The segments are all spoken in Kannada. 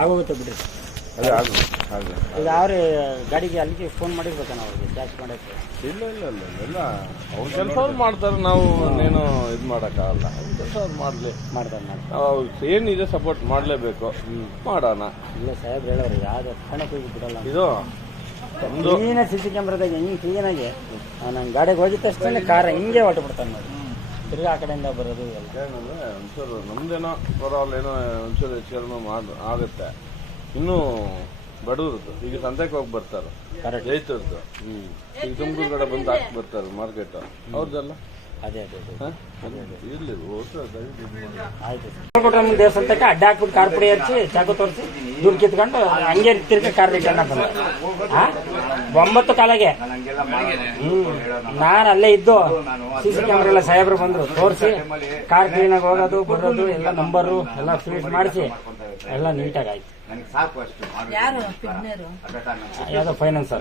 ಆಗೋಗುತ್ತೆ ಬಿಡಿ ಅದೇ ಆಗ ಹಾಗೆ ಈಗ ಅವ್ರೆ ಗಾಡಿಗೆ ಅಲ್ಲಿಗೆ ಫೋನ್ ಮಾಡಿರ್ಬೇಕ ನಾವು ಅವ್ರಿಗೆ ಕ್ಯಾಶ್ ಮಾಡೋಕ್ಕೆ. ಇಲ್ಲ ಇಲ್ಲ ಇಲ್ಲ ಇಲ್ಲ ಇಲ್ಲ. ಅವ್ರು ಕೆಲಸ ಅವ್ರು ಮಾಡ್ತಾರೆ ನಾವು ಏನು ಇದು ಮಾಡೋಕ್ಕಾಗಲ್ಲ. ಅವ್ರ ಕೆಲಸ ಅವ್ರು ಮಾಡಲಿ. ಮಾಡ್ತಾರೆ ಮಾಡಿ ನಾವು ಏನಿದೆ ಸಪೋರ್ಟ್ ಮಾಡಲೇಬೇಕು. ಮಾಡೋಣ. ಇಲ್ಲ ಸಾಹೇಬ್ರು ಹೇಳೋರು ಯಾವ್ದು ಕಣಕ್ಕೆ ಹೋಗಿ ಬಿಡಲ್ಲ. ಇದು ಒಂದು ಕ್ಲೀನಾಗಿ ಸಿ ಸಿ ಕ್ಯಾಮ್ರಾದಾಗ ಹಿಂಗೆ ಕ್ಲೀನಾಗಿ ನಾನು ಗಾಡಿಗೆ ಹೋಗಿದ ತಕ್ಷಣ ಕಾರ ಹಿಂಗೆ ಹೊಟ್ಟು ಬಿಡ್ತಾನೆ ನೋಡಿ. ತಿರ್ಗಾ ಆ ಕಡೆಯಿಂದ ಬರೋದು ಎಲ್ಲ ಏನಂದ್ರೆ ಒಂಚೂರು ನಮ್ದೇನೋ ಪರವಾಗಿಲ್ಲ ಏನೋ ಒಂಚೂರು ಹೆಚ್ಚು ಮಾಡ್ ಆಗುತ್ತೆ. ಇನ್ನೂ ಬಡವ್ರದ್ದು. ಈಗ ಸಂತೆಗೆ ಹೋಗಿ ಬರ್ತಾರೆ. ಕರೆಕ್ಟ್ ರೈತರದ್ದು. ಈಗ ತುಮಕೂರು ಕಡೆ ಬಂದು ಹಾಕಿ ಬರ್ತಾರೆ ಮಾರ್ಕೆಟ್. ಅವ್ರದ್ದೆಲ್ಲ ಅದೇ ಅದೇ ಅದೇ. ಇರ್ಲಿ ಓಟು ದಯವಿಟ್ಟು ಆಯ್ತು. ಕೊಟ್ರಮ್ಮ ದೇವಸ್ಥಾನ ತನಕ ಅಡ್ಡ ಹಾಕ್ಬಿಟ್ಟು ಕಾರ್ ಪುಡಿ ಹಚ್ಚಿ ಚಾಕು ತೋರಿಸಿ ದುಡ್ಡು ಕಿತ್ಕೊಂಡು ಹಂಗೆ ತಿರ್ಗಿ ಕಾರ್ ರಿಟರ್ನ್ ಬಂದ ಹಾ ಒಂಬತ್ತು ಕಾಲಾಗೆ. ಹ್ಮ್. ನಾನು ಅಲ್ಲೇ ಇದ್ದು ಸಿ ಸಿ ಕ್ಯಾಮ್ರಾ ಎಲ್ಲ ಸಾಹೇಬ್ರು ಬಂದ್ರು. ತೋರಿಸಿ ಕಾರ್ ಕ್ಲೀನಾಗಿ ಹೋಗೋದು ಬರೋದು ಎಲ್ಲ ನಂಬರು ಎಲ್ಲ ಫಿನಿಶ್ ಮಾಡಿಸಿ ಎಲ್ಲ ನೀಟಾಗಿ ಆಯ್ತು. ಯಾವ್ದೋ ಸಾಕು ಅಷ್ಟು. ಯಾರು ಪಿಗ್ನರು? ಯಾವುದೋ ಫೈನಾನ್ಸ್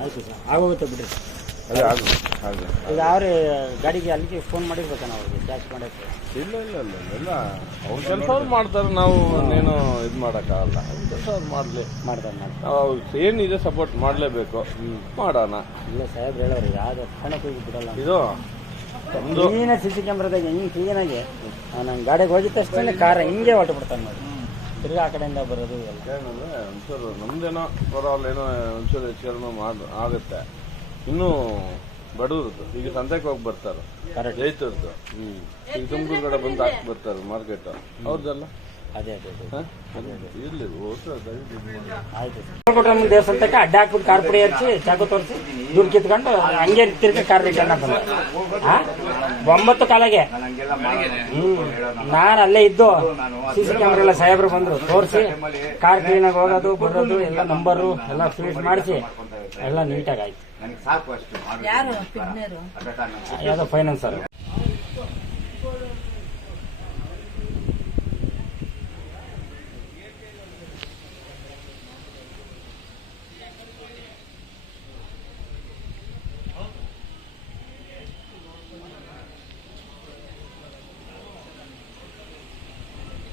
ಆಯ್ತು ಸರ್. ಆಗೋಗುತ್ತೆ ಬಿಡ್ರಿ. ಅದೇ ಆಗಲಿ ಹಾಗೆ. ಈಗ ಅವ್ರೆ ಗಾಡಿಗೆ ಅಲ್ಲಿಗೆ ಫೋನ್ ಮಾಡಿರ್ಬೇಕಾ ನಾವು ಅವ್ರಿಗೆ? ಕ್ಯಾಶ್ ಮಾಡೋಕ್ಕೆ? ಇಲ್ಲ ಇಲ್ಲ ಇಲ್ಲ ಇಲ್ಲ ಇಲ್ಲ. ಅವ್ರ ಕೆಲಸ ಅವ್ರು ಮಾಡ್ತಾರೆ ನಾವು ಏನು ಇದು ಮಾಡೋಕ್ಕಾಗಲ್ಲ ಅವ್ರ ಕೆಲಸ ಅವ್ರು ಮಾಡಲಿ. ಮಾಡ್ತಾರೆ ಮಾಡಿ ನಾವು ಏನಿದೆ ಸಪೋರ್ಟ್ ಮಾಡಲೇಬೇಕು. ಮಾಡೋಣ. ಇಲ್ಲ ಸಾಹೇಬ್ರು ಹೇಳೋರು ಯಾವ್ದು ಕಣಕ್ಕೆ ಹೋಗಿ ಬಿಡಲ್ಲ. ಇದು ಒಂದು ಕ್ಲೀನಾಗಿ ಸಿ ಸಿ ಕ್ಯಾಮ್ರಾದಾಗ ಹಿಂಗೆ ಕ್ಲೀನಾಗಿ ನಾನು ಗಾಡಿಗೆ ಹೋಗಿದ ತಕ್ಷಣ ಕಾರ ಹಿಂಗೆ ಹೊಟ್ಟು ಬಿಡ್ತಾನೆ ನೋಡಿ ತಿರ್ಗಾ ಆ ಕಡೆಯಿಂದ ಬರೋದು ಎಲ್ಲ ಏನಂದರೆ ಒಂಚೂರು ನಮ್ದೇನೋ ಪರವಾಗಿಲ್ಲ ಏನೋ ಒಂಚೂರು ಹೆಚ್ಚು ಕಡಿಮೆ ಮಾಡ್ ಆಗುತ್ತೆ. ಇನ್ನೂ ಬಡವ್ರದ್ದು ಈಗ ಸಂತೆಗೆ ಹೋಗಿ ಬರ್ತಾರೆ. ಕರೆಕ್ಟ್ ರೈತರದ್ದು. ಹ್ಮ್. ಈಗ ತುಮಕೂರು ಕಡೆ ಬಂದು ಹಾಕಿ ಬರ್ತಾರೆ ಮಾರ್ಕೆಟ್. ಅವ್ರದ್ದೆಲ್ಲ ಅದೇ. ಆಯ್ತು ಕೊಟ್ರಮ್ಮ ದೇವಸ್ಥಾನ ತನಕ ಅಡ್ಡ ಹಾಕ್ಬಿಟ್ಟು ಕಾರ್ ಪುಡಿ ಹಚ್ಚಿ ಚಾಕು ತೋರಿಸಿ ದುಡ್ಡು ಕಿತ್ಕೊಂಡು ಹಂಗೆ ತಿರ್ಗಿ ಕಾರ್ ರಿಟರ್ನ್ ಹಾ? ಒಂಬತ್ತು ಕಾಲಾಗೆ. ಹ್ಮ್. ನಾನು ಅಲ್ಲೇ ಇದ್ದು ಸಿ ಸಿ ಕ್ಯಾಮ್ರಾ ಎಲ್ಲ ಸಾಹೇಬ್ರು ಬಂದ್ರು. ತೋರಿಸಿ ಕಾರ್ ಕ್ಲೀನಾಗಿ ಹೋಗೋದು ಬರೋದು ಎಲ್ಲ ನಂಬರು ಎಲ್ಲ ಫಿನಿಶ್ ಮಾಡಿಸಿ ಎಲ್ಲ ನೀಟಾಗಿ ಆಯ್ತು. ನನಗೆ ಸಾಕು ಅಷ್ಟು. ಯಾರು ಪಿಗ್ನರು? ಅಡ್ಡ ಯಾವುದೋ ಫೈನಾನ್ಸ್ ಅವರು.